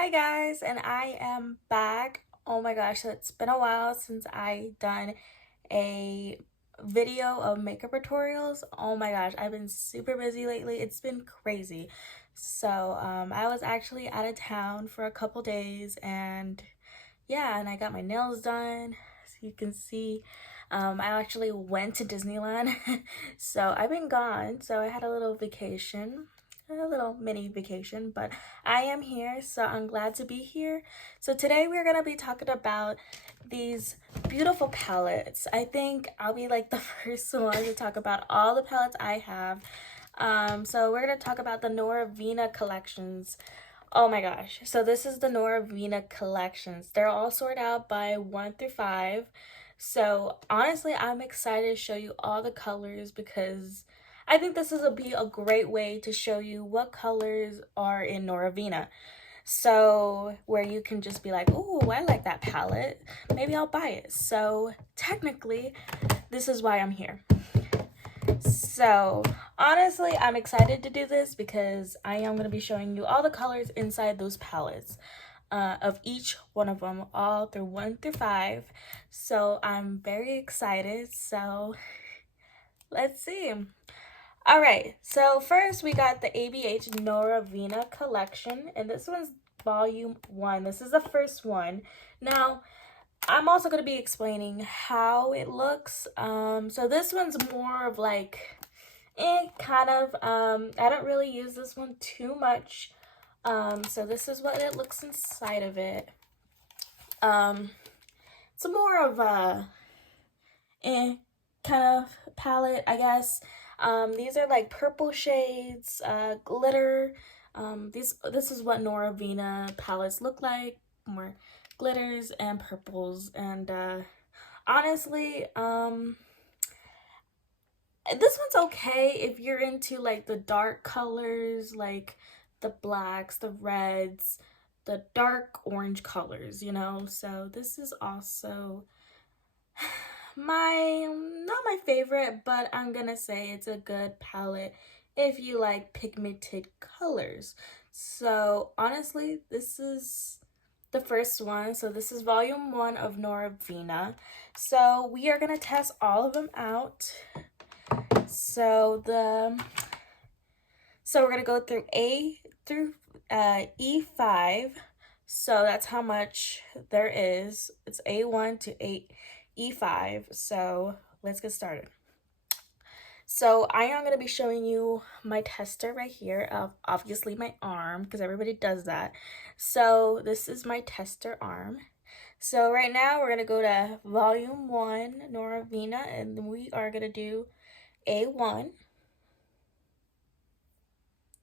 Hi guys, and I am back. Oh my gosh, it's been a while since I done a video of makeup tutorials. Oh my gosh, I've been super busy lately. It's been crazy. I was actually out of town for a couple days, and yeah, and I got my nails done. So you can see, I actually went to Disneyland. So I've been gone. So I had a little vacation, a little mini vacation, but I am here. So I'm glad to be here. So today we're going to be talking about these beautiful palettes. I think I'll be like the first one to talk about all the palettes I have. So we're going to talk about the Norvina collections. Oh my gosh. So this is the Norvina collections. They're all sorted out by 1 through 5. So honestly, I'm excited to show you all the colors because I think this is be a great way to show you what colors are in Norvina. So where you can just be like, "Oh, I like that palette. Maybe I'll buy it." So technically, this is why I'm here. So honestly, I'm excited to do this because I am going to be showing you all the colors inside those palettes of each one of them, all through 1 through 5. So I'm very excited. So let's see. All right, so first we got the ABH Norvina collection, and this one's volume 1. This is the first one. Now, I'm also going to be explaining how it looks. So this one's more of like, I don't really use this one too much. So this is what it looks inside of it. It's more of a, kind of palette, I guess. These are like purple shades, glitter. This is what Norvina palettes look like. More glitters and purples, and honestly, this one's okay if you're into like the dark colors, like the blacks, the reds, the dark orange colors, you know. So this is also not my favorite, but I'm gonna say it's a good palette if you like pigmented colors. So honestly, this is the first one. So this is volume 1 of Norvina. So we are gonna test all of them out. So we're gonna go through A through E5. So that's how much there is. It's A1 to E5. So let's get started. So I am going to be showing you my tester right here of obviously my arm because everybody does that. So this is my tester arm. So right now we're going to go to volume 1 Norvina, and we are going to do A1.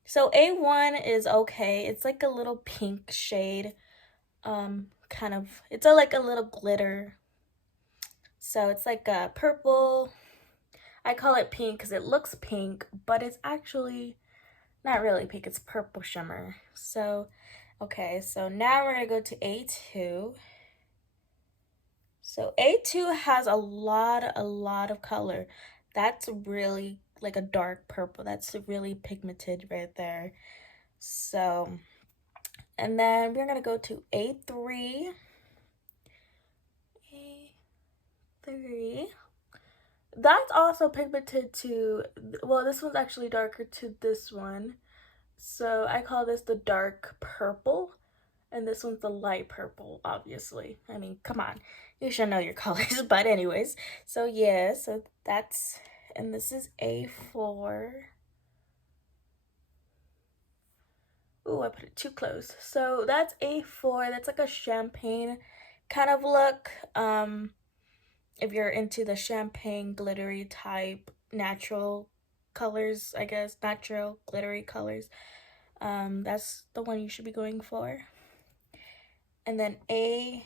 So A1 is okay. It's like a little pink shade. It's like a little glitter. So it's like a purple. I call it pink because it looks pink, but it's actually not really pink. It's purple shimmer. So, okay. So now we're going to go to A2. So A2 has a lot of color. That's really like a dark purple. That's really pigmented right there. So, and then we're going to go to A3. A3. That's also pigmented to, well, this one's actually darker to this one. So I call this the dark purple, and this one's the light purple, obviously. I mean, come on. You should know your colors. But anyways, so yeah, so that's, and this is A4. Ooh, I put it too close. So that's A4. That's like a champagne kind of look. If you're into the champagne glittery type natural colors, I guess, natural glittery colors, that's the one you should be going for. And then A5.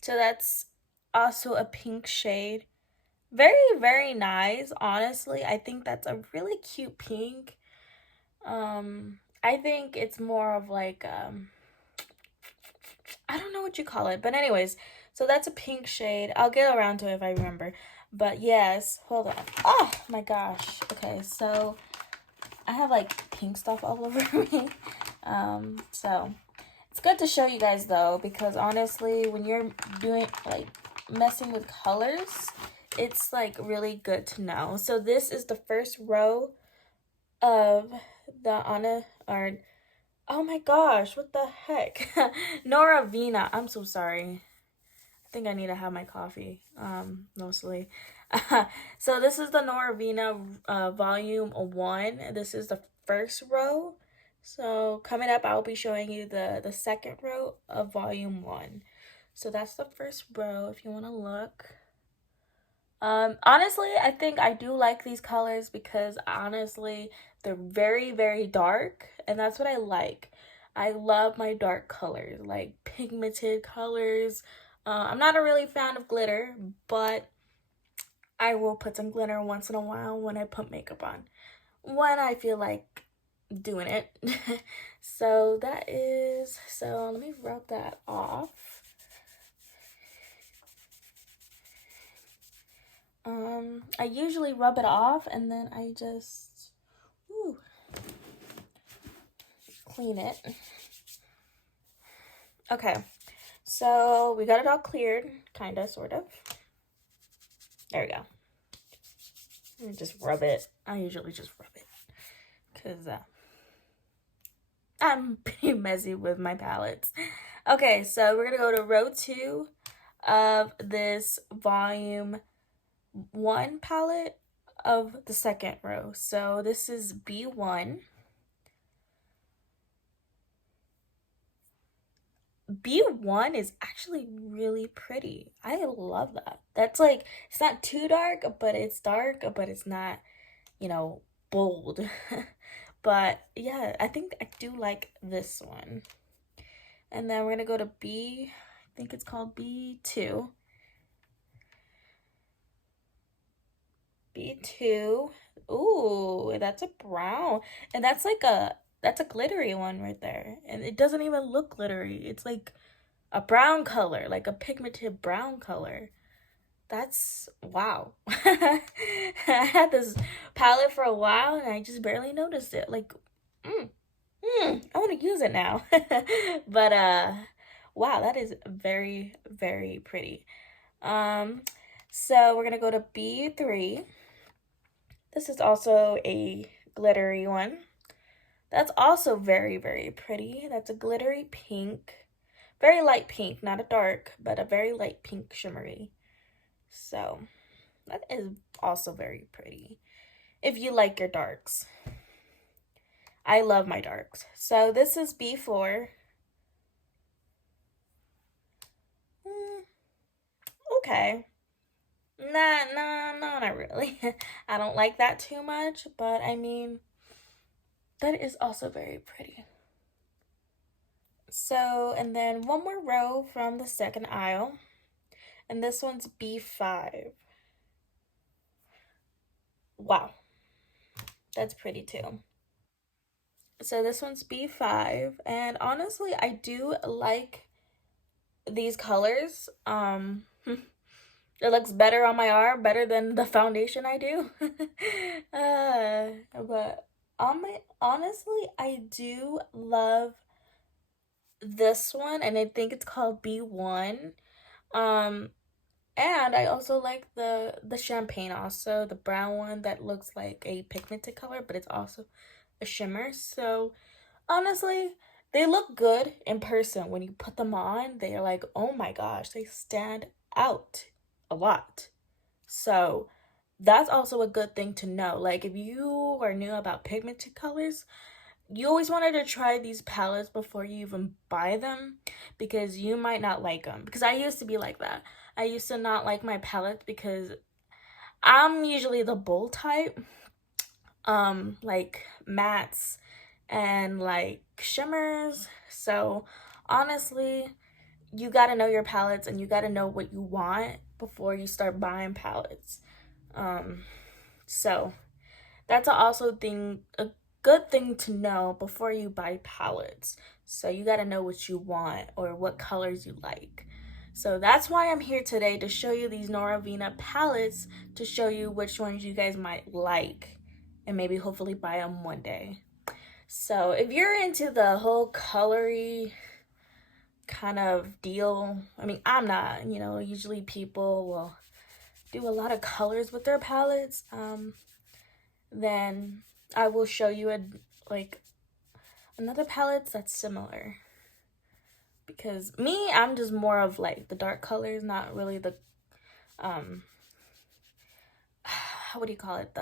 So that's also a pink shade. Very nice, honestly. I think that's a really cute pink. I think it's more of like I don't know what you call it, but anyways, so that's a pink shade. I'll get around to it if I remember. But yes, hold on. Oh my gosh. Okay, so I have like pink stuff all over me. So it's good to show you guys though, because honestly, when you're doing like messing with colors, it's like really good to know. So this is the first row of the Anna, or oh my gosh, what the heck? Norvina. I'm so sorry. I think I need to have my coffee, mostly. So this is the Norvina volume 1. This is the first row. So coming up, I'll be showing you the second row of volume 1. So that's the first row if you want to look. Honestly, I think I do like these colors because honestly, they're very, very dark, and that's what I like. I love my dark colors, like pigmented colors. I'm not a really fan of glitter, but I will put some glitter once in a while when I put makeup on, when I feel like doing it. So that is, so let me rub that off. I usually rub it off and then I just clean it. Okay, so we got it all cleared, kinda, sort of. There we go. And just rub it. I usually just rub it because I'm pretty messy with my palettes. Okay, so we're gonna go to row 2 of this volume 1 palette of the second row. So this is B1. B1 is actually really pretty. I love that. That's like, it's not too dark, but it's dark, but it's not, you know, bold. But yeah, I think I do like this one. And then we're gonna go to B, I think it's called B2. B2. Ooh, that's a brown. And that's like that's a glittery one right there. And it doesn't even look glittery. It's like a brown color, like a pigmented brown color. That's wow. I had this palette for a while and I just barely noticed it. Like, I want to use it now. But wow, that is very, very pretty. So we're gonna go to B3. This is also a glittery one. That's also very, very pretty. That's a glittery pink. Very light pink, not a dark, but a very light pink shimmery. So that is also very pretty. If you like your darks. I love my darks. So this is B4. Okay. No, not really. I don't like that too much, but I mean, that is also very pretty. So, and then one more row from the second aisle. And this one's B5. Wow. That's pretty too. So this one's B5. And honestly, I do like these colors. It looks better on my arm, better than the foundation I do. But honestly, I do love this one, and I think it's called B1. Um, and I also like the champagne, also the brown one that looks like a pigmented color, but it's also a shimmer. So honestly, they look good in person. When you put them on, they're like, oh my gosh, they stand out a lot. So that's also a good thing to know. Like if you are new about pigmented colors, you always wanted to try these palettes before you even buy them because you might not like them. Because I used to be like that. I used to not like my palettes because I'm usually the bold type. Like mattes and like shimmers. So honestly, you gotta know your palettes and you gotta know what you want before you start buying palettes. So that's also a good thing to know before you buy palettes. So you gotta know what you want or what colors you like. So that's why I'm here today, to show you these Norvina palettes, to show you which ones you guys might like and maybe hopefully buy them one day. So if you're into the whole colory kind of deal, I mean, I'm not, usually people will do a lot of colors with their palettes, then I will show you another palette that's similar. Because me, I'm just more of like the dark colors, not really the what do you call it,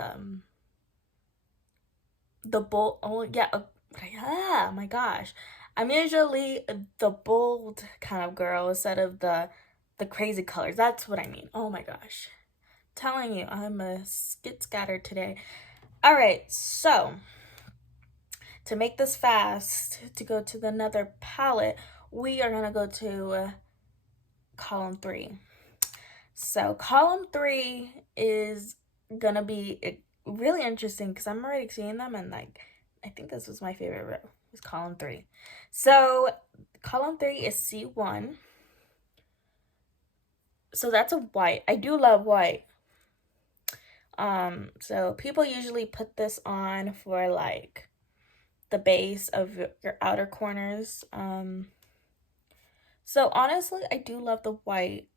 the bold. Oh yeah, my gosh, I'm usually the bold kind of girl instead of the crazy colors. That's what I mean. Oh my gosh, telling you, I'm a skit scatter today. All right, so to make this fast, to go to another palette, we are gonna go to column 3. So column 3 is gonna be really interesting because I'm already seeing them, and like I think this was my favorite row, is column 3. So column 3 is C1. So that's a white. I do love white. So people usually put this on for like the base of your outer corners. So honestly, I do love the white.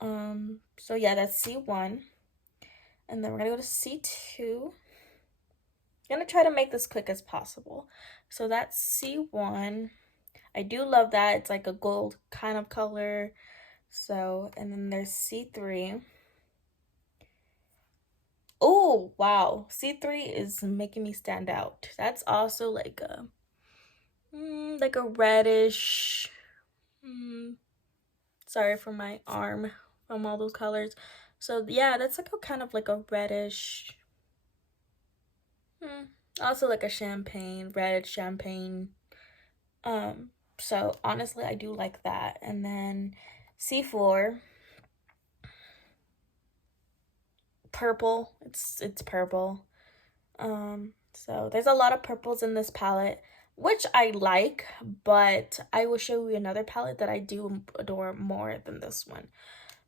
So yeah, that's C1. And then we're gonna go to C2. I'm gonna try to make this quick as possible. So that's C1. I do love that. It's like a gold kind of color. So, and then there's C3. Oh, wow. C3 is making me stand out. That's also like a reddish. Sorry for my arm from all those colors. So yeah, that's like a kind of like a reddish. Also like a red champagne. So honestly, I do like that. And then C4, purple. It's purple. So there's a lot of purples in this palette, which I like, but I will show you another palette that I do adore more than this one.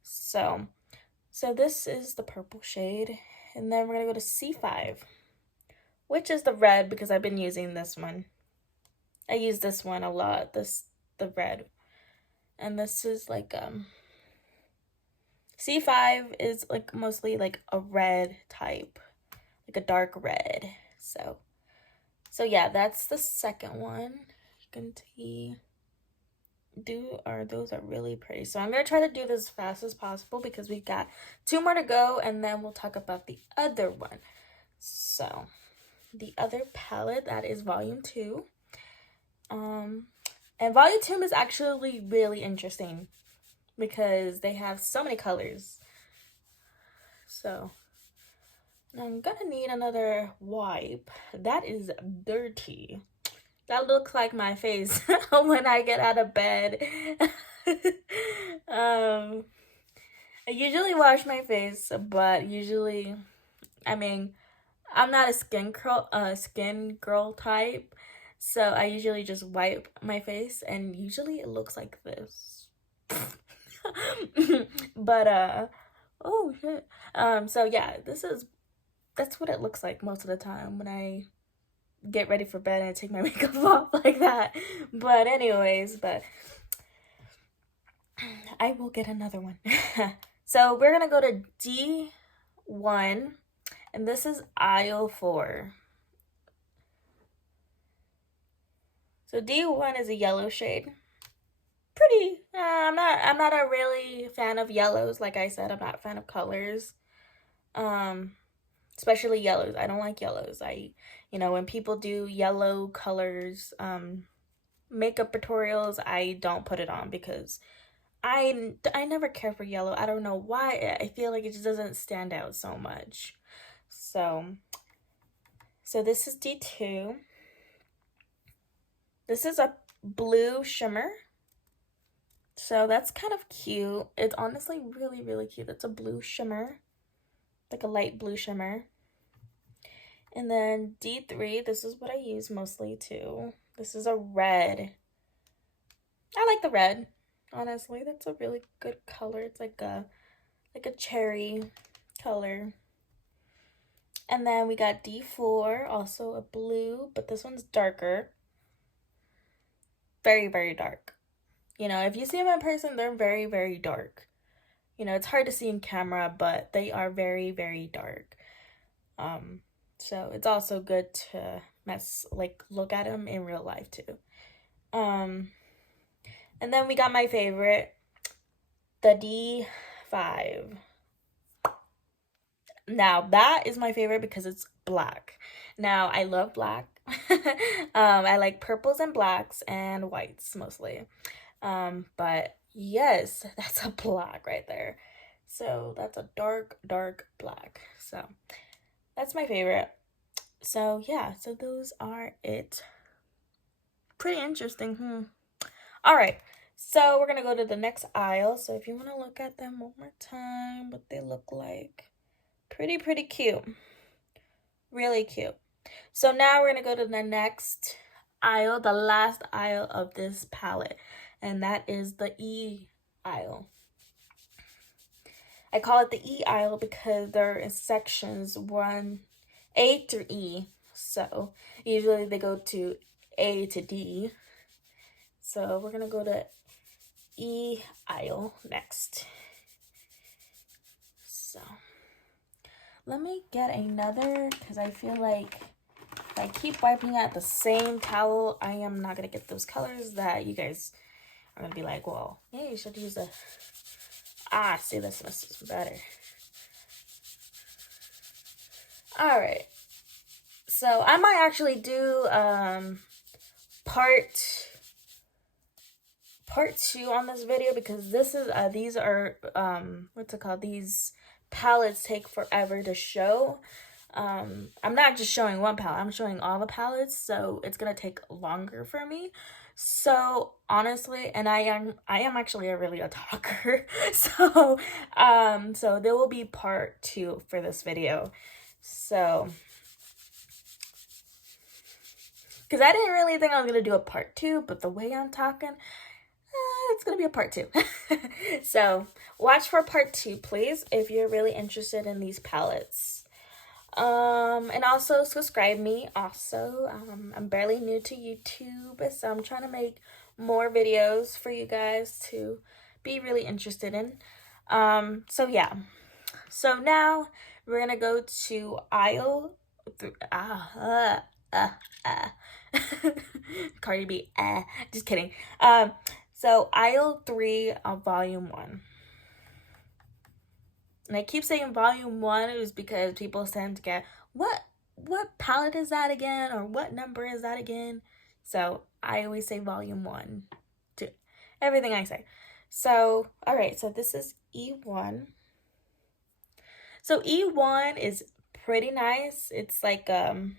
So this is the purple shade, and then we're gonna go to C5, which is the red, because I've been using this one. I use this one a lot, the red. And this is like C5 is like mostly like a red type, like a dark red. So yeah, that's the second one. You can see those are really pretty. So I'm gonna try to do this as fast as possible because we've got 2 more to go, and then we'll talk about the other one. So the other palette, that is volume 2. And volume 2 is actually really interesting because they have so many colors. So I'm gonna need another wipe. That is dirty. That looks like my face when I get out of bed. I usually wash my face, but usually, I mean, I'm not a skin girl type, so I usually just wipe my face, and usually it looks like this. But oh shit. So yeah, that's what it looks like most of the time when I get ready for bed and take my makeup off like that. But anyways, I will get another one. So we're gonna go to D1, and this is aisle 4. So D1 is a yellow shade. Pretty. I'm not a really fan of yellows. Like I said, I'm not a fan of colors. Especially yellows. I don't like yellows. When people do yellow colors, makeup tutorials, I don't put it on because I never care for yellow. I don't know why. I feel like it just doesn't stand out so much. So this is D2. This is a blue shimmer. So that's kind of cute. It's honestly really, really cute. It's a blue shimmer, like a light blue shimmer. And then D3, this is what I use mostly too. This is a red. I like the red. Honestly, that's a really good color. It's like a cherry color. And then we got D4, also a blue, but this one's darker. Very, very dark. You know, if you see them in person, they're very, very dark. You know, it's hard to see in camera, but they are very, very dark. So it's also good to look at them in real life too. And then we got my favorite, the D5. Now that is my favorite because it's black. Now I love black. I like purples and blacks and whites mostly. But yes, that's a black right there. So that's a dark, dark black. So that's my favorite. So yeah, so those are it. Pretty interesting, All right, so we're gonna go to the next aisle. So if you want to look at them one more time, what they look like. Pretty cute. Really cute. So now we're gonna go to the next aisle, the last aisle of this palette, and that is the E aisle. I call it the E aisle because there are sections 1, A through E. So usually they go to A to D. So we're gonna go to E aisle next. So let me get another, because I feel like if I keep wiping out the same towel, I am not gonna get those colors that you guys are gonna be like, well, yeah, you should use a, see, this is better. All right, so I might actually do part 2 on this video, because this is these are what's it called, these palettes take forever to show. I'm not just showing one palette, I'm showing all the palettes, so it's gonna take longer for me. So honestly, and I am actually a talker. So so there will be part 2 for this video. So because I didn't really think I was gonna do a part 2, but the way I'm talking, it's gonna be a part 2. So watch for part 2, please, if you're really interested in these palettes. And also subscribe me. Also, I'm barely new to YouTube, so I'm trying to make more videos for you guys to be really interested in. So yeah. So now we're gonna go to aisle Cardi B, just kidding. So aisle 3 of volume 1. And I keep saying volume 1 is because people tend to get, what palette is that again? Or what number is that again? So I always say volume 1 to everything I say. So, all right, so this is E1. So E1 is pretty nice. It's like an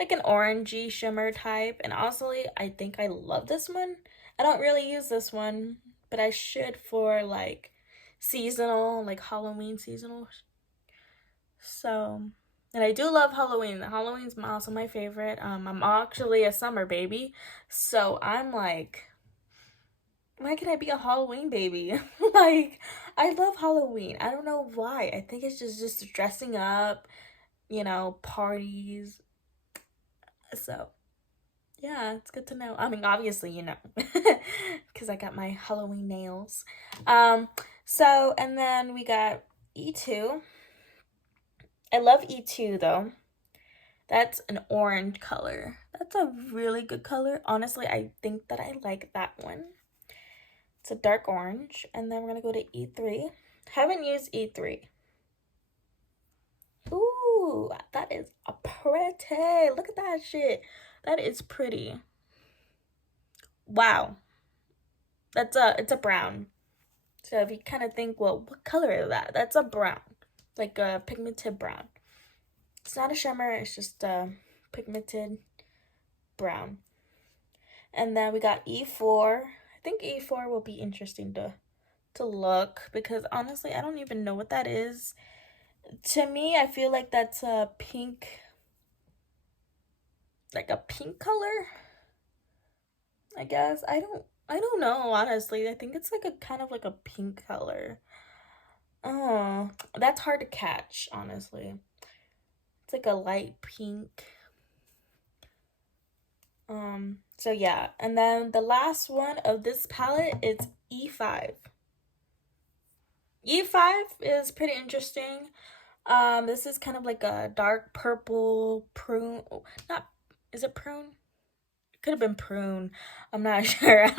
orangey shimmer type. And honestly, I think I love this one. I don't really use this one, but I should for like seasonal, like Halloween seasonal. So, and I do love Halloween. Halloween's also my favorite. I'm actually a summer baby, so I'm like, why can I be a Halloween baby? Like, I love Halloween. I don't know why. I think it's just dressing up, you know, parties. So yeah, it's good to know. I mean, obviously, you know, because I got my Halloween nails. So, and then we got E2. I love E2 though. That's an orange color. That's a really good color. Honestly, I think that I like that one. It's a dark orange. And then we're going to go to E3. Haven't used E3. Ooh, that is a pretty. Look at that shit. That is pretty. Wow. It's a brown. So if you kind of think, well, what color is that? That's a brown. Like a pigmented brown. It's not a shimmer, it's just a pigmented brown. And then we got E4. I think E4 will be interesting to look, because honestly, I don't even know what that is. To me, I feel like that's a pink, like a pink color, I guess. I don't I don't know, honestly. I think it's like a kind of like a pink color. Oh, that's hard to catch, honestly. It's like a light pink. So yeah. And then the last one of this palette is E5. E5 is pretty interesting. This is kind of like a dark purple prune. Not, is it prune? It could have been prune. I'm not sure.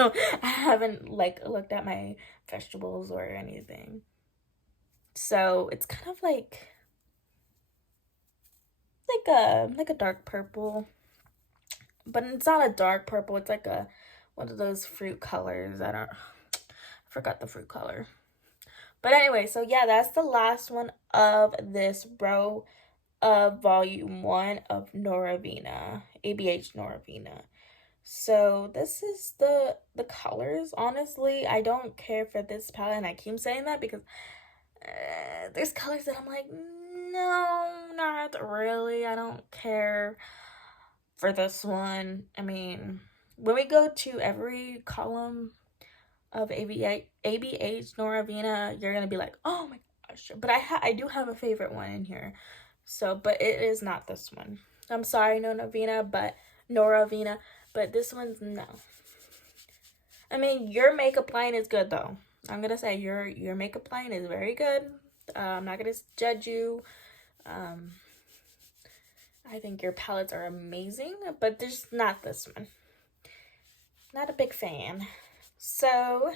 I haven't like looked at my vegetables or anything. So it's kind of like a dark purple, but it's not a dark purple. It's like a one of those fruit colors. I forgot the fruit color. But anyway, so yeah, that's the last one of this row of volume 1 of Norvina, ABH Norvina. So this is the colors. Honestly, I don't care for this palette, and I keep saying that because there's colors that I'm like, no, not really. I don't care for this one. I mean, when we go to every column of ABH Norvina, you're gonna be like, oh my gosh. But I do have a favorite one in here. So, but it is not this one. I'm sorry, no Novena, but Noravina, but this one's no. I mean, your makeup line is good though. I'm gonna say your makeup line is very good. I'm not gonna judge you. Um, I think your palettes are amazing, but just not this one. Not a big fan. So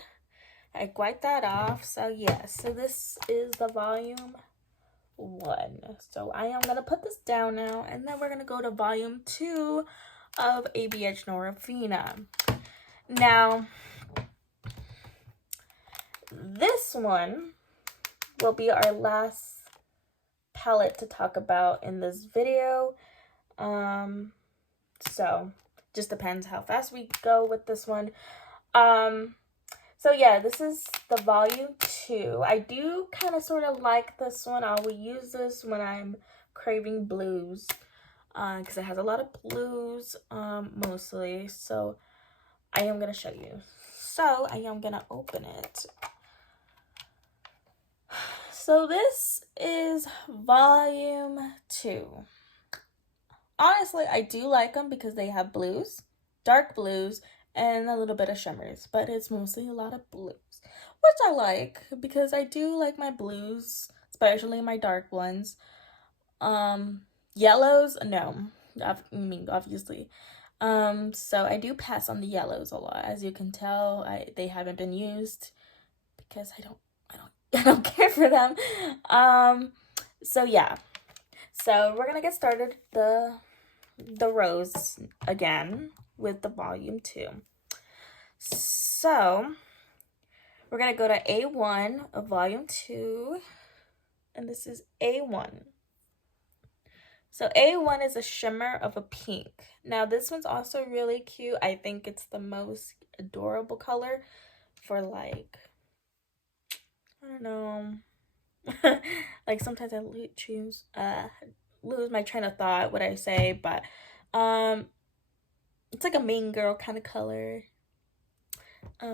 I wiped that off. So yes, so this is the volume 1. So I am gonna put this down now, and then we're gonna go to volume 2 of ABH Norvina. Now, this one will be our last palette to talk about in this video. So just depends how fast we go with this one. So yeah, this is the volume 2. I do kind of sort of like this one. I will use this when I'm craving blues, because it has a lot of blues, mostly. So I am gonna show you. So I am gonna open it. So this is volume 2. Honestly, I do like them because they have blues, dark blues, and a little bit of shimmers, but it's mostly a lot of blues, which I like because I do like my blues, especially my dark ones. Yellows, no, I mean obviously. So I do pass on the yellows a lot. As you can tell, they haven't been used because I don't I don't care for them. So yeah. So we're gonna get started the rows again with the volume 2. So we're gonna go to A1 of volume 2, and this is A1. So A1 is a shimmer of a pink. Now this one's also really cute. I think it's the most adorable color for like, I don't know. Like sometimes I lose my train of thought what I say, but it's like a mean girl kind of color.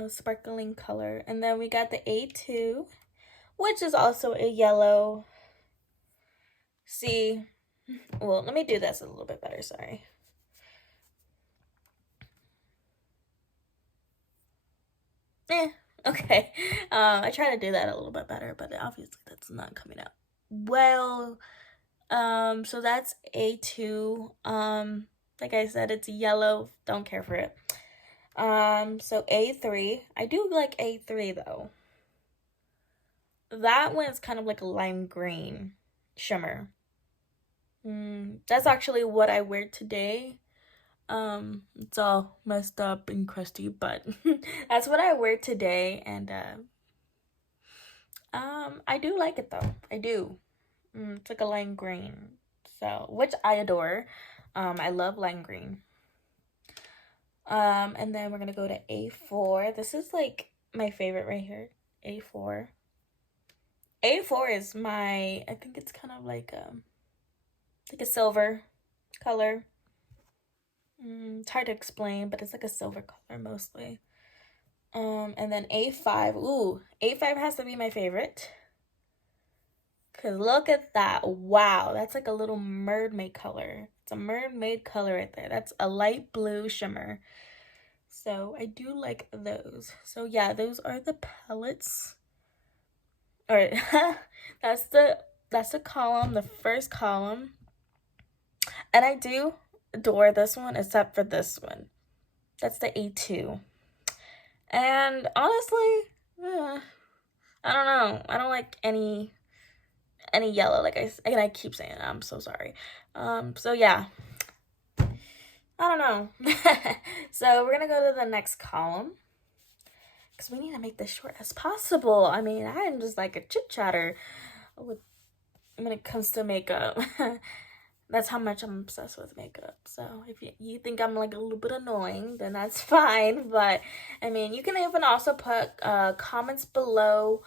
Sparkling color. And then we got the A2, which is also a yellow. See, well, let me do this a little bit better, sorry. Okay. I try to do that a little bit better, but obviously that's not coming out well. So that's A2. Like I said, it's yellow. Don't care for it. So A3. I do like A3 though. That one is kind of like a lime green shimmer. That's actually what I wear today. It's all messed up and crusty, but that's what I wear today, and I do like it though. I do. It's like a lime green, so which I adore. I love lime green. And then we're gonna go to A4. This is like my favorite right here. A4. A4 is my, I think it's kind of like a silver color. It's hard to explain, but it's like a silver color mostly. And then A5. Ooh, A5 has to be my favorite. Cause look at that. Wow, that's like a little mermaid color. It's a mermaid color right there. That's a light blue shimmer. So I do like those. So yeah, those are the palettes. All right, that's the column, the first column. And I do adore this one, except for this one. That's the A2. And honestly, I don't know. I don't like any yellow. Like I keep saying it. I'm so sorry. So yeah, I don't know. So we're gonna go to the next column because we need to make this short as possible. I mean, I'm just like a chit chatter when it comes to makeup. That's how much I'm obsessed with makeup. So if you think I'm like a little bit annoying, then that's fine. But I mean, you can even also put comments below.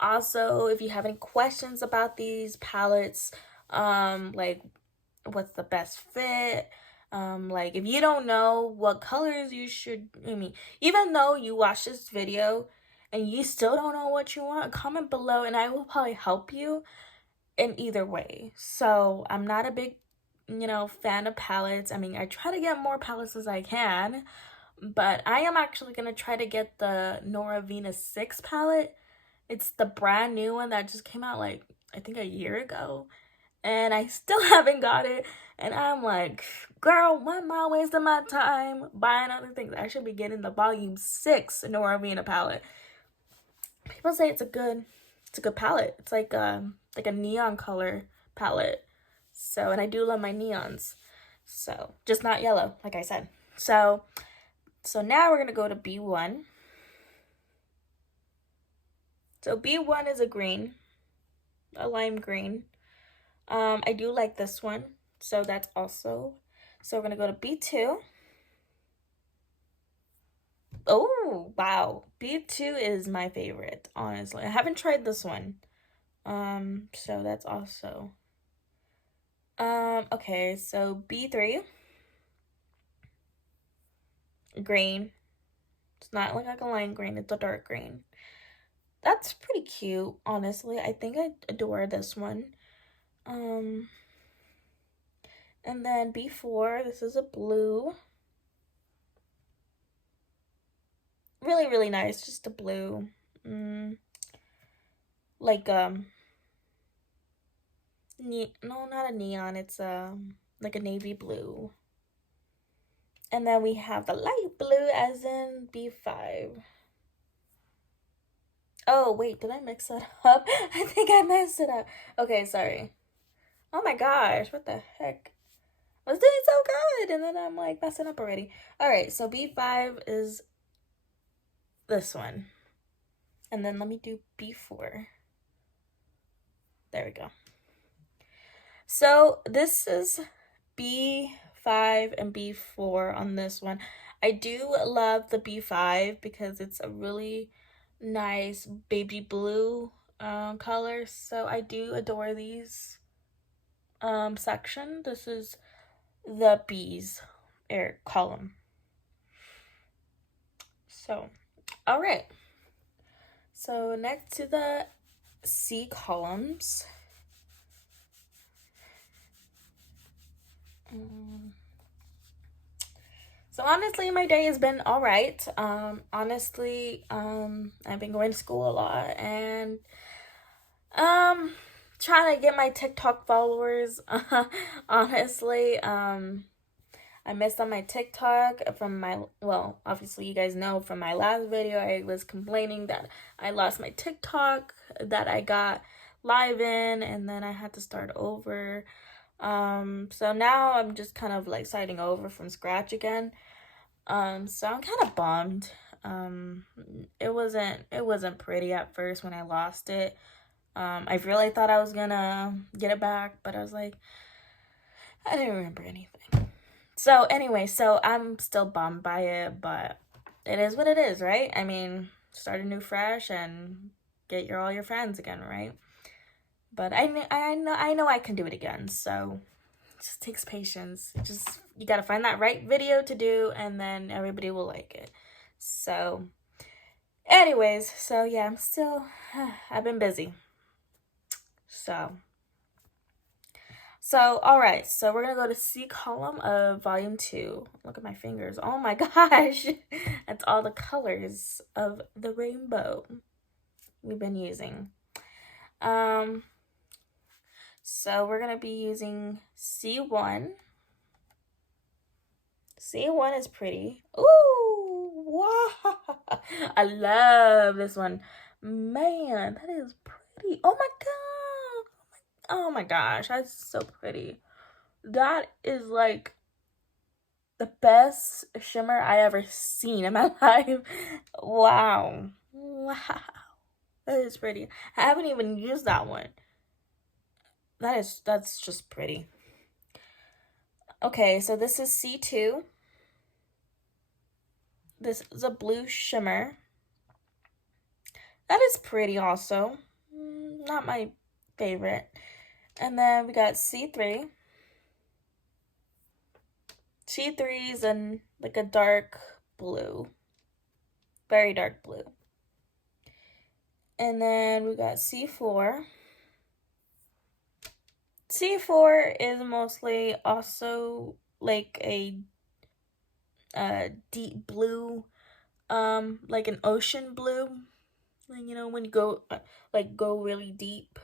Also, if you have any questions about these palettes, like what's the best fit, like if you don't know what colors you should, I mean, even though you watch this video and you still don't know what you want, comment below and I will probably help you in either way. So I'm not a big, fan of palettes. I mean, I try to get more palettes as I can, but I am actually gonna try to get the Norvina 6 palette. It's the brand new one that just came out like I think a year ago. And I still haven't got it. And I'm like, girl, why am I wasting my time buying other things? I should be getting the volume 6 Norvina palette. People say it's a good palette. It's like a neon color palette. So, and I do love my neons. So, just not yellow, like I said. So now we're gonna go to B1. So B1 is a green, a lime green. I do like this one, so that's also. So we're gonna go to B2. Oh wow, B2 is my favorite, honestly. I haven't tried this one. So that's also. Okay, so B3, green. It's not like a lime green, it's a dark green. That's pretty cute, honestly. I think I adore this one. And then B4, this is a blue. Really, really nice, just a blue. Like, no, not a neon, it's, like a navy blue. And then we have the light blue as in B5. Oh, wait, did I mix that up? I think I messed it up. Okay, sorry. Oh my gosh, what the heck? I was doing so good, and then I'm like messing up already. All right, so B5 is this one. And then let me do B4. There we go. So this is B5 and B4 on this one. I do love the B5 because it's a really nice baby blue color. So I do adore these section. This is the B's column. So, all right. So next to the C columns. So honestly, my day has been all right. Honestly, I've been going to school a lot and trying to get my TikTok followers. Honestly, I missed on my TikTok from obviously you guys know from my last video, I was complaining that I lost my TikTok that I got live in and then I had to start over. So now I'm just kind of like starting over from scratch again. So I'm kind of bummed. It wasn't pretty at first when I lost it. I really thought I was gonna get it back, but I was like, I didn't remember anything. So anyway, so I'm still bummed by it, but it is what it is, right? I mean, start a new fresh and get all your friends again, right? But I know I can do it again. So just takes patience. You gotta find that right video to do, and then everybody will like it. So anyways, so yeah, I've been busy. So all right, so we're gonna go to C column of volume 2. Look at my fingers. Oh my gosh. That's all the colors of the rainbow we've been using. So we're gonna be using C1. C1 is pretty. Ooh, wow. I love this one. Man, that is pretty. Oh my god. Oh my gosh, that's so pretty. That is like the best shimmer I ever seen in my life. Wow. Wow. That is pretty. I haven't even used that one. That's just pretty. Okay, so this is C2. This is a blue shimmer. That is pretty also. Not my favorite. And then we got C3. C3 is in like a dark blue. Very dark blue. And then we got C4. C4 is mostly also like a deep blue, like an ocean blue. Like, you know, when you go go really deep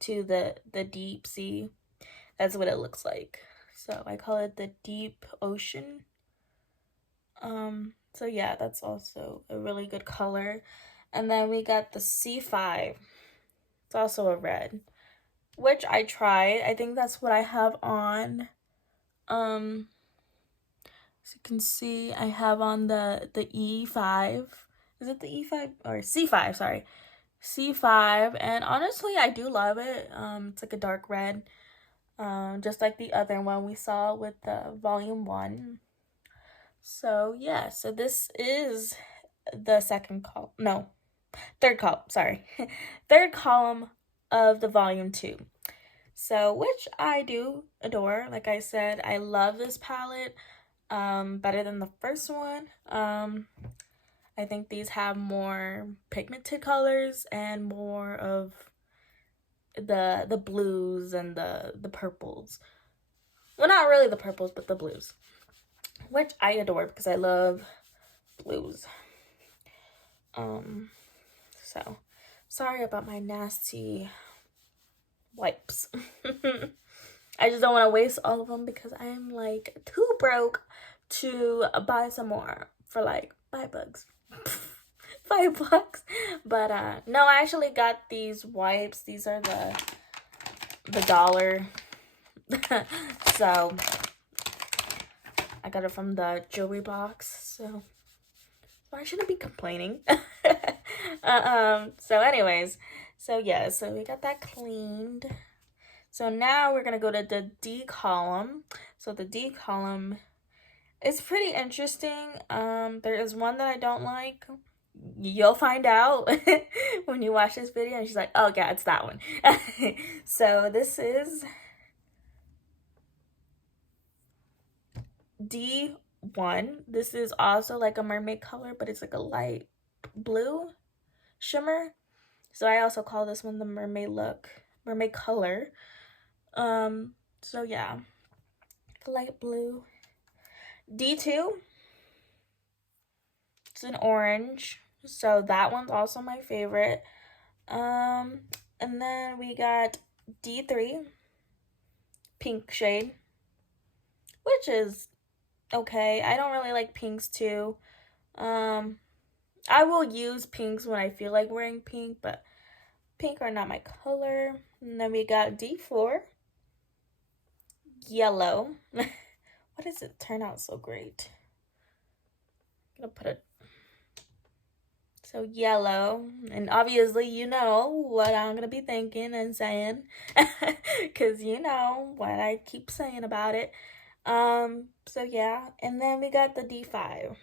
to the deep sea, that's what it looks like. So I call it the deep ocean. So yeah, that's also a really good color. And then we got the C5. It's also a red, which I tried. I think that's what I have on. As you can see, I have on the E5. Is it the E5 or C5? Sorry, C5. And honestly, I do love it. It's like a dark red, just like the other one we saw with the volume 1. So yeah, so this is the third column, sorry. Third column of the volume 2. So, which I do adore. Like I said, I love this palette better than the first one. I think these have more pigmented colors and more of the blues and the purples. Well, not really the purples, but the blues, which I adore because I love blues. So sorry about my nasty wipes. I just don't want to waste all of them because I'm like too broke to buy some more for like $5. $5. But no, I actually got these wipes. These are the dollar. So I got it from the jewelry box. So I shouldn't be complaining. So anyways, so yeah, so we got that cleaned. So now we're gonna go to the D column. So the D column is pretty interesting. There is one that I don't like. You'll find out when you watch this video. And she's like, oh yeah, it's that one. So this is D1. This is also like a mermaid color, but it's like a light blue shimmer. So I also call this one the mermaid color. So yeah, light blue. D2, it's an orange. So that one's also my favorite. And then we got D3, pink shade, which is okay. I don't really like pinks too. I will use pinks when I feel like wearing pink, but pink are not my color. And then we got D4, yellow. Why does it turn out so great? I'm gonna put it. So yellow, and obviously you know what I'm gonna be thinking and saying, because you know what I keep saying about it. So yeah, and then we got the D5.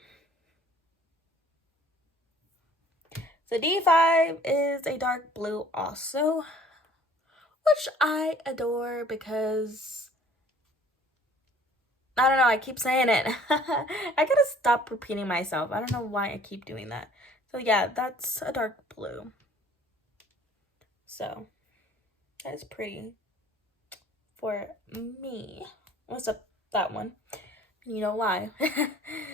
So D5 is a dark blue also, which I adore because I don't know, I keep saying it. I gotta stop repeating myself. I don't know why I keep doing that. So yeah, that's a dark blue. So that's pretty for me. What's up that one? You know why.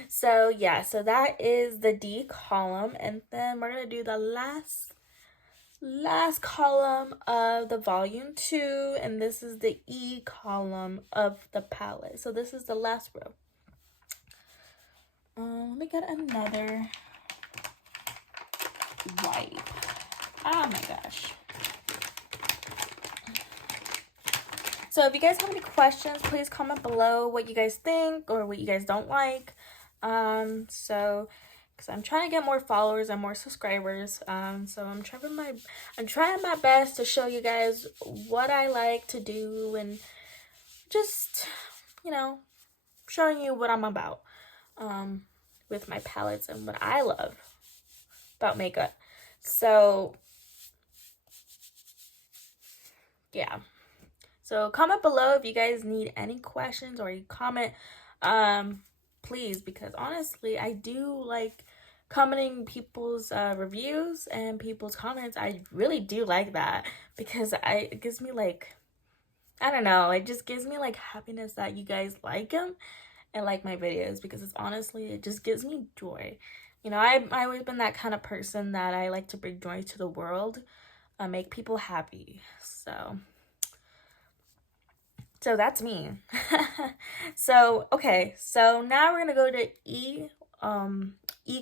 So yeah, so that is the D column, and then we're gonna do the last column of the volume 2, and this is the E column of the palette. So this is the last row. Let me get another wipe. Oh my gosh. So if you guys have any questions, please comment below what you guys think or what you guys don't like. So because I'm trying to get more followers and more subscribers. So I'm trying my best to show you guys what I like to do and just, you know, showing you what I'm about with my palettes and what I love about makeup. So yeah. So comment below if you guys need any questions or you comment, please, because honestly, I do like commenting people's reviews and people's comments. I really do like that because it gives me like, I don't know, it just gives me like happiness that you guys like them and like my videos, because it's honestly, it just gives me joy. You know, I've always been that kind of person that I like to bring joy to the world, make people happy. So that's me. So, okay, so now we're gonna go to E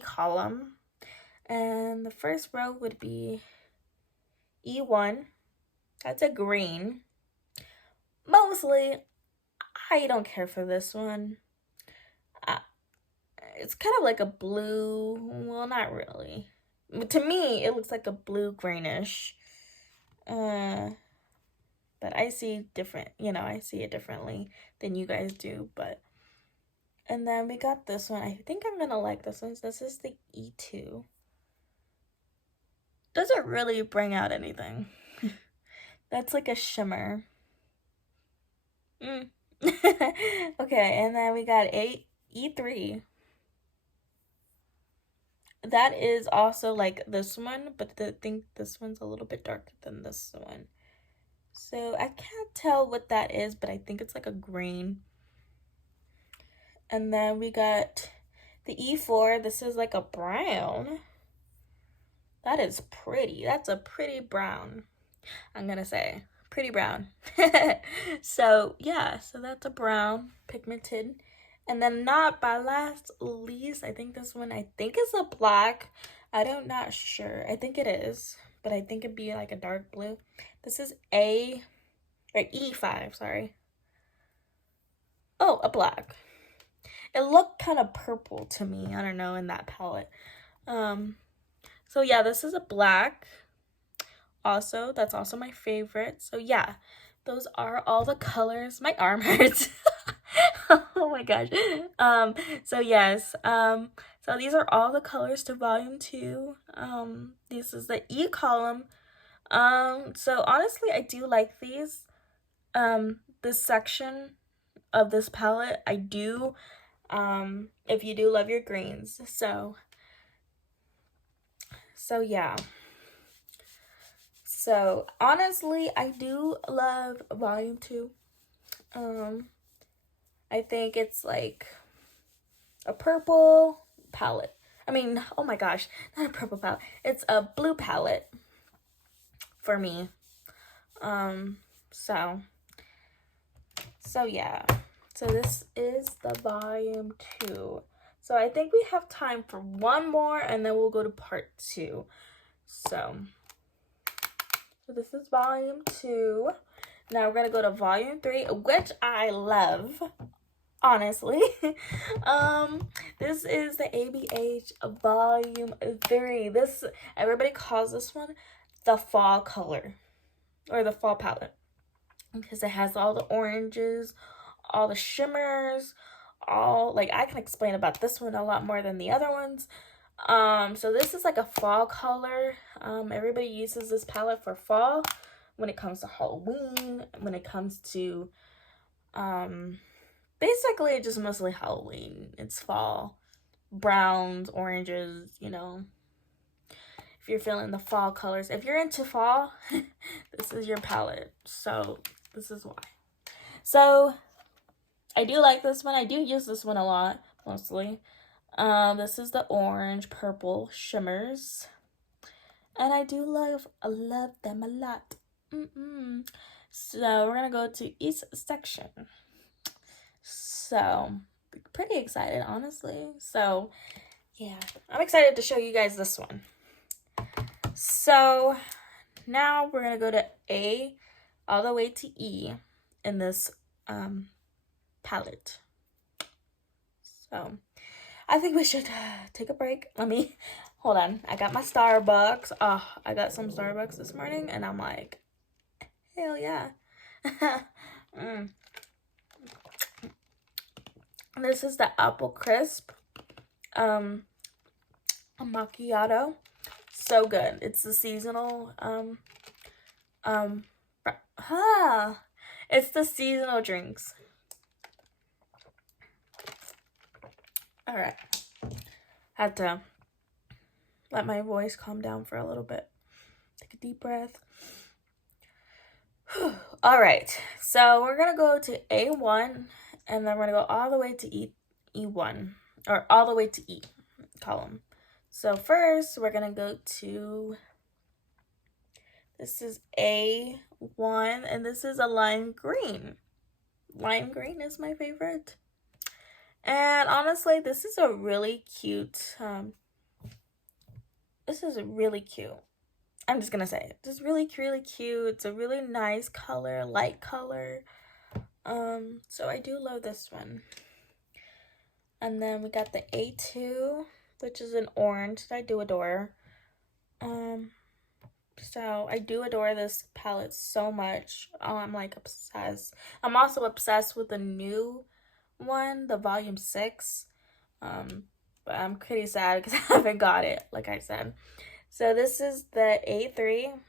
column, and the first row would be E1. That's a green. Mostly, I don't care for this one. It's kind of like a blue, well, not really. To me, it looks like a blue greenish. But I see different, you know, I see it differently than you guys do, but. And then we got this one. I think I'm gonna like this one. This is the E2. Doesn't really bring out anything. That's like a shimmer. Okay, and then we got E3. That is also like this one, but I think this one's a little bit darker than this one. So I can't tell what that is, but I think it's like a green. And then we got the E4. This is like a brown. That is pretty. That's a pretty brown, I'm gonna say. Pretty brown. So yeah, so that's a brown pigmented. And then not by last least, I think this one, I think is a black. Not sure. I think it is, but I think it'd be like a dark blue. This is E5, sorry. Oh, a black. It looked kind of purple to me, I don't know, in that palette. So yeah, this is a black. Also, that's also my favorite. So yeah, those are all the colors. My arm hurts. Oh my gosh. So yes, so these are all the colors to volume 2. This is the E column. So honestly, I do like these. This section of this palette, I do. If you do love your greens. So yeah. So honestly, I do love volume 2. I think it's like a purple palette. I mean, oh my gosh, not a purple palette. It's a blue palette for me. So yeah. So this is the volume 2. So I think we have time for one more and then we'll go to part 2. So this is volume 2. Now we're going to go to volume 3, which I love, honestly. This is the ABH volume 3. Everybody calls this one the fall color, or the fall palette, because it has all the oranges, all the shimmers, like, I can explain about this one a lot more than the other ones. So this is like a fall color. Everybody uses this palette for fall, when it comes to Halloween, when it comes to basically just mostly Halloween. It's fall. Browns, oranges, you know. If you're feeling the fall colors. If you're into fall, this is your palette. So this is why. So I do like this one. I do use this one a lot, mostly. This is the orange purple shimmers. And I do love them a lot. So we're gonna go to each section. So pretty excited, honestly. So yeah, I'm excited to show you guys this one. So now we're gonna go to A all the way to E in this palette. So I think we should take a break. Let me hold on. I got my Starbucks. I got some Starbucks this morning, and I'm like, hell yeah. This is the apple crisp macchiato. So good. It's the seasonal it's the seasonal drinks. All right. Had to let my voice calm down for a little bit. Take a deep breath. All right. So we're going to go to A1 and then we're going to go all the way to E1 or all the way to E column. So first we're going to go to, this is A1 and this is a lime green. Lime green is my favorite. And honestly, this is a really cute, this is really cute. I'm just gonna say it. Just really, really cute. It's a really nice color, light color. So I do love this one. And then we got the A2, which is an orange that I do adore. So I do adore this palette so much. I'm like obsessed. I'm also obsessed with the new one, the volume 6. But I'm pretty sad because I haven't got it, like I said. So this is the A3.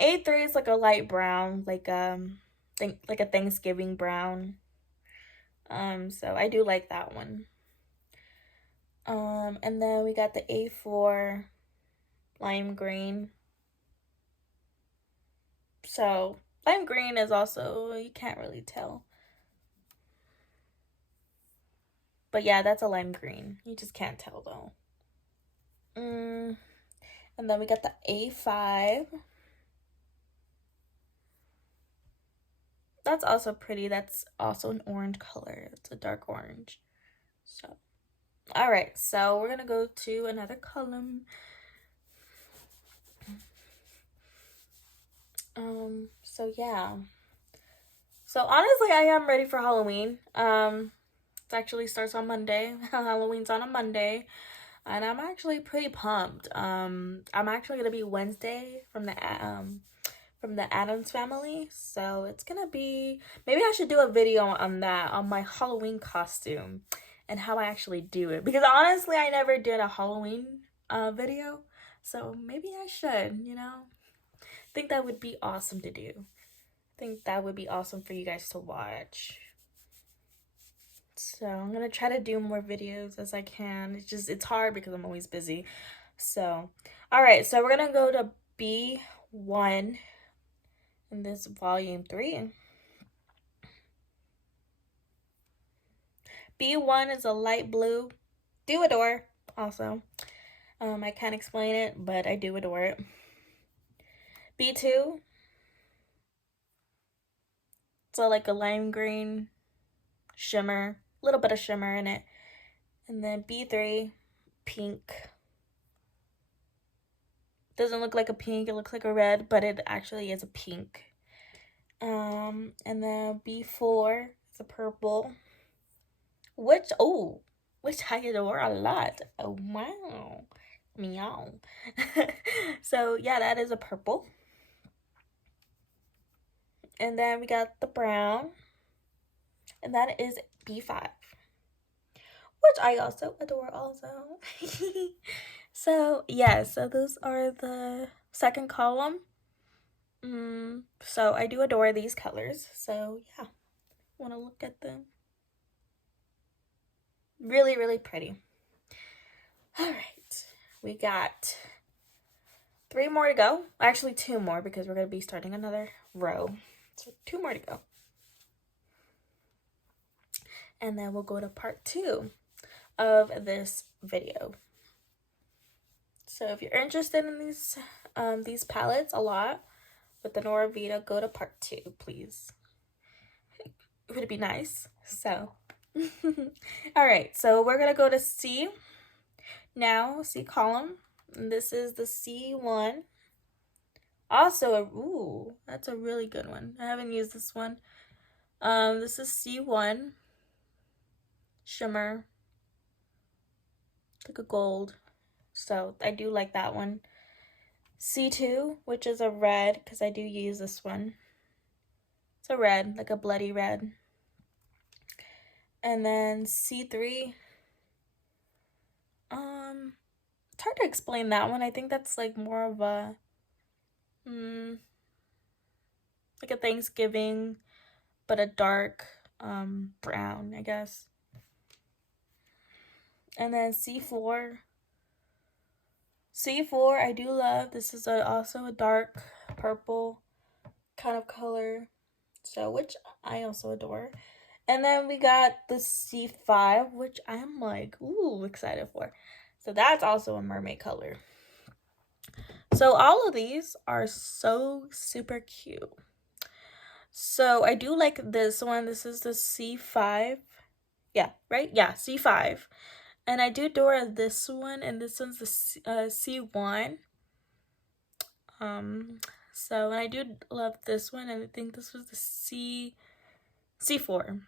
A3 is like a light brown, like a Thanksgiving brown. So I do like that one. And then we got the A4 lime green. So lime green is also, you can't really tell. But yeah, that's a lime green. You just can't tell though. And then we got the A5. That's also pretty. That's also an orange color. It's a dark orange. So, all right. So we're going to go to another column. So yeah. So honestly, I am ready for Halloween. It actually starts on Monday. Halloween's on a Monday. And I'm actually pretty pumped. I'm actually going to be Wednesday from the Addams family. So it's gonna be, maybe I should do a video on that, on my Halloween costume and how I actually do it, because honestly I never did a Halloween video, so maybe I should, you know. I think that would be awesome to do. I think that would be awesome for you guys to watch. So I'm gonna try to do more videos as I can. It's hard because I'm always busy. So all right, so we're gonna go to B1 in this volume 3. B1 is a light blue. Do adore also. I can't explain it, but I do adore it. B2, so like a lime green shimmer, a little bit of shimmer in it. And then B3, pink. Doesn't look like a pink, it looks like a red, but it actually is a pink. And then B4 is a purple, which I adore a lot. Oh wow, meow. So yeah, that is a purple. And then we got the brown, and that is B5, which I also adore also. So yeah, so those are the second column. So I do adore these colors. So yeah. Want to look at them? Really, really pretty. All right, we got 3 more to go. Actually, 2 more because we're going to be starting another row. So 2 more to go. And then we'll go to part 2 of this video. So if you're interested in these palettes a lot with the Norvina, go to part 2, please. It would be nice. So, all right. So we're gonna go to C now. C column. And this is the C1. Also, ooh, that's a really good one. I haven't used this one. This is C1 shimmer, like a gold. So I do like that one. C2, which is a red, because I do use this one. It's a red, like a bloody red. And then C3. It's hard to explain that one. I think that's like more of a like a Thanksgiving, but a dark brown, I guess. And then C4. C4 I do love. This is also a dark purple kind of color, so which I also adore. And then we got the C5, which I'm like, ooh, excited for. So that's also a mermaid color. So all of these are so super cute. So I do like this one. This is the C5. Yeah, right? Yeah, C5. And I do adore this one, and this one's the C1. So I do love this one, and I think this was the C4.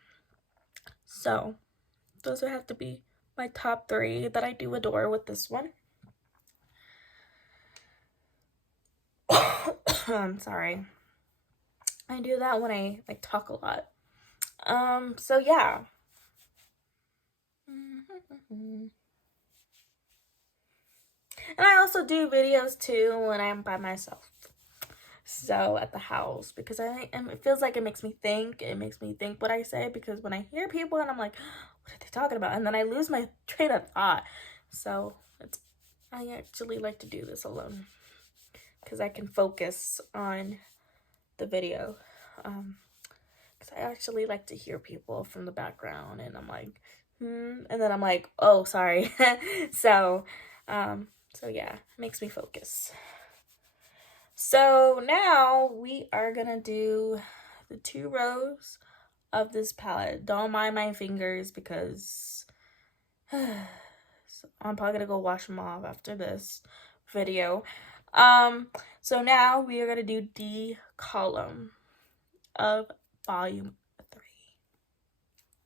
So those would have to be my top 3 that I do adore with this one. I'm sorry. I do that when I like talk a lot. So yeah. And I also do videos too when I'm by myself. So at the house, because it feels like it makes me think. It makes me think what I say, because when I hear people and I'm like, what are they talking about? And then I lose my train of thought. So I actually like to do this alone, because I can focus on the video. Because I actually like to hear people from the background, and I'm like, and then I'm like, oh, sorry. So yeah, it makes me focus. So now we are gonna do the 2 rows of this palette. Don't mind my fingers, because so I'm probably gonna go wash them off after this video. So now we are gonna do D column of volume 3,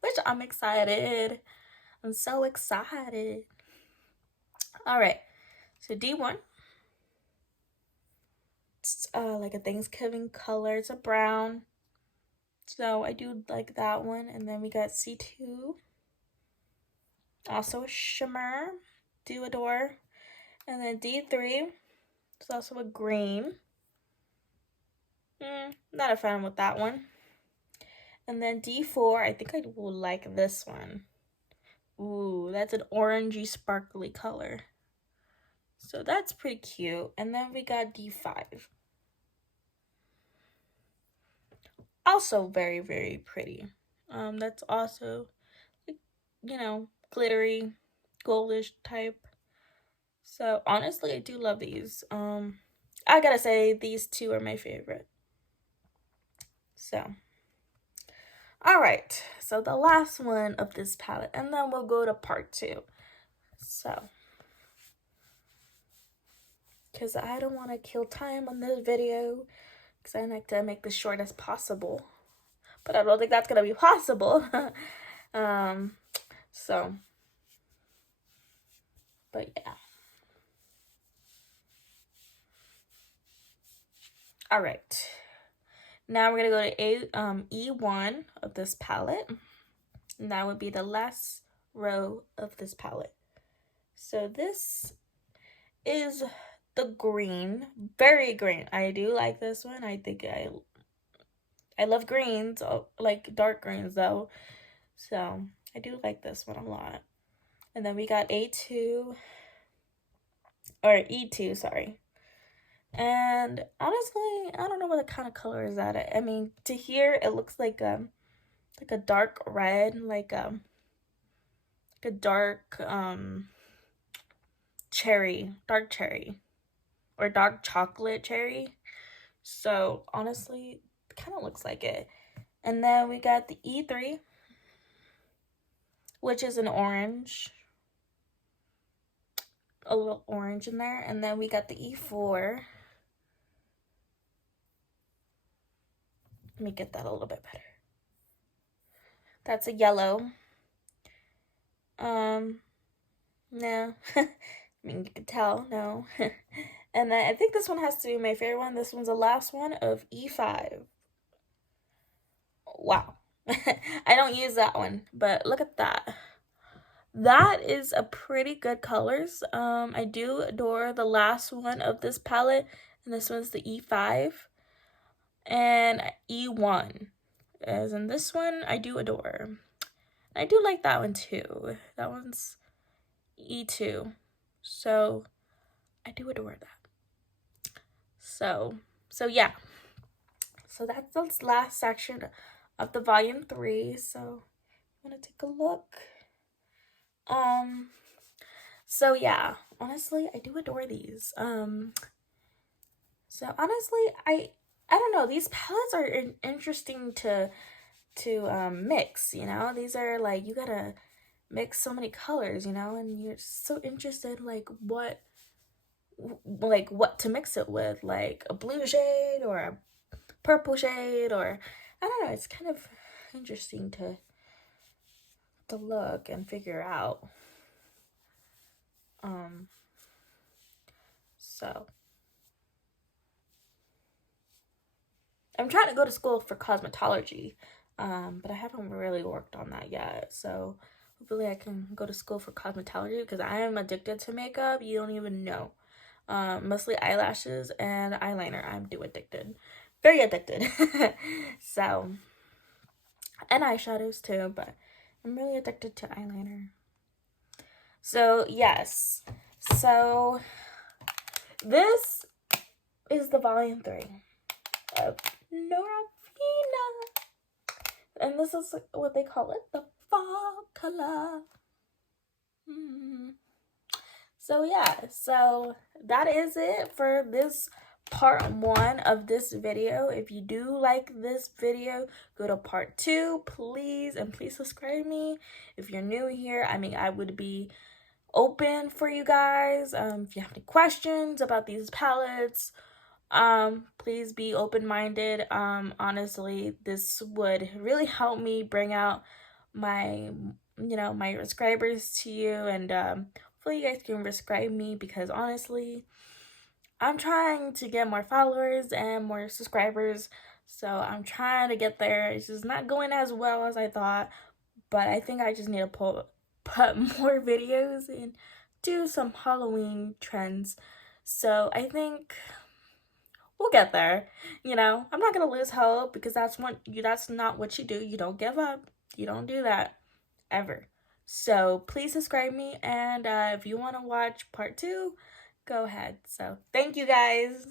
which I'm excited. I'm so excited. All right, so D1. It's like a Thanksgiving color. It's a brown. So I do like that one. And then we got C2. Also a shimmer. Do adore. And then D3. It's also a green. Not a fan with that one. And then D4. I think I will like this one. Ooh, that's an orangey sparkly color. So that's pretty cute. And then we got D5. Also very, very pretty. That's also, you know, glittery, goldish type. So honestly, I do love these. I gotta say these 2 are my favorite. So, all right. So the last one of this palette, and then we'll go to part 2. So, because I don't want to kill time on this video, because I like to make this short as possible, but I don't think that's gonna be possible. So, but yeah. All right. Now we're gonna go to E1 of this palette, and that would be the last row of this palette. So this is the green, very green. I do like this one. I think I love greens, like dark greens though. So I do like this one a lot. And then we got A2, or E2, sorry. And honestly, I don't know what kind of color is that. I mean, to here it looks like a dark red, like a dark dark cherry, or dark chocolate cherry. So honestly, it kind of looks like it. And then we got the E3, which is an orange, a little orange in there. And then we got the E4. Let me get that a little bit better. That's a yellow. No. I mean, you can tell, no. And then I think this one has to be my favorite one. This one's the last one of E5. Wow. I don't use that one, but look at that. That is a pretty good colors. I do adore the last one of this palette, and this one's the E5 and E1. As in this one, I do adore. I do like that one too. That one's E2. So I do adore that. So yeah. So that's the last section of the volume 3. So I'm gonna take a look. So yeah, honestly, I do adore these. So honestly, I don't know, these palettes are interesting to mix, you know. These are like, you gotta mix so many colors, you know, and you're so interested like what to mix it with, like a blue shade or a purple shade, or I don't know, it's kind of interesting to look and figure out. So I'm trying to go to school for cosmetology, but I haven't really worked on that yet. So hopefully I can go to school for cosmetology, because I am addicted to makeup. You don't even know. Mostly eyelashes and eyeliner. I'm addicted. Very addicted. So, and eyeshadows too, but I'm really addicted to eyeliner. So, yes. So, this is the volume 3 of Norvina. And this is what they call it, the fall color. So yeah, so that is it for this part 1 of this video. If you do like this video, go to part 2, please, and please subscribe me. If you're new here, I mean, I would be open for you guys. If you have any questions about these palettes, please be open-minded. Honestly, this would really help me bring out my subscribers to you, and hopefully you guys can subscribe me, because honestly, I'm trying to get more followers and more subscribers. So I'm trying to get there. It's just not going as well as I thought, but I think I just need to put more videos and do some Halloween trends. So I think we'll get there. You know, I'm not gonna lose hope, because that's not what you do. You don't give up. You don't do that ever. So please subscribe me, and if you want to watch part 2, go ahead. So thank you guys.